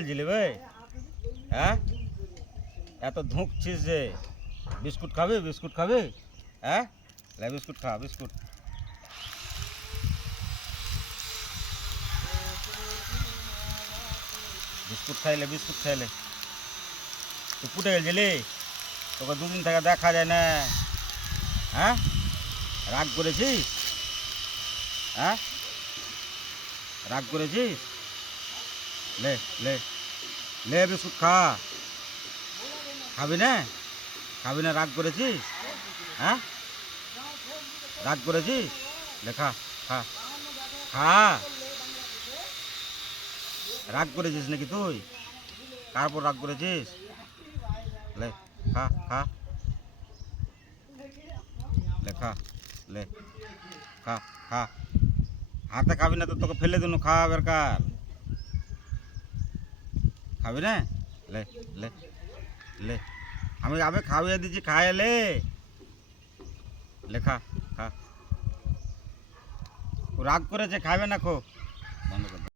গেছিলি বে? হ্যাঁ, এত ধুঁকছিস যে। বিস্কুট খাবি? বিস্কুট খাবি? হ্যাঁ, লে বিস্কুট খা, বিস্কুট। বিস্কুট খাইলে, বিস্কুট খাইলে। তুই কুটে গেছিলি? তোকে দুদিন থেকে দেখা যায় না। হ্যাঁ, রাগ করেছিস? হ্যাঁ, রাগ করেছিস? লে লে লে বিস্কুট খা। খাবি না? খাবি না? রাগ করেছিস? হ্যাঁ, রাগ করেছিস? লে খা, খা, খা। রাগ করেছিস নাকি তুই? কার উপর রাগ করেছিস? লে খা, খা, লে খা, লে খা, খা। হাতে খাবি না তো তোকে ফেলে দিন, খা বেরকার। খাবি না? লে লে লে আমি আমি খাওয়িয়ে দিচ্ছি, খায় লে। লে খা, খা। ও রাগ করেছে, খাবে না, খো। বন্ধ কর।